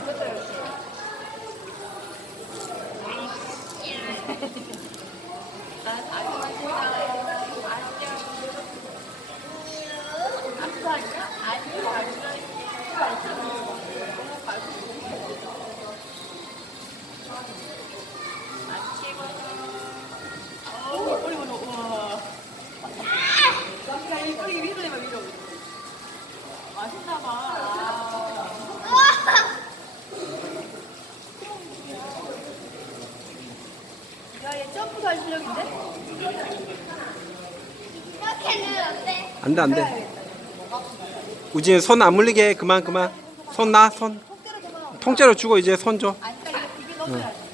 안 떴다 이렇게. 야, 얘 점프도 할 실력인데? 이렇게는 어때? 안 돼, 안 돼. 우진이 손 안 물리게 해. 그만. 손 놔, 손. 통 때려줘봐. 통째로 주고 이제 손 줘. 아니, 그러니까 이게 넣어줘야 돼.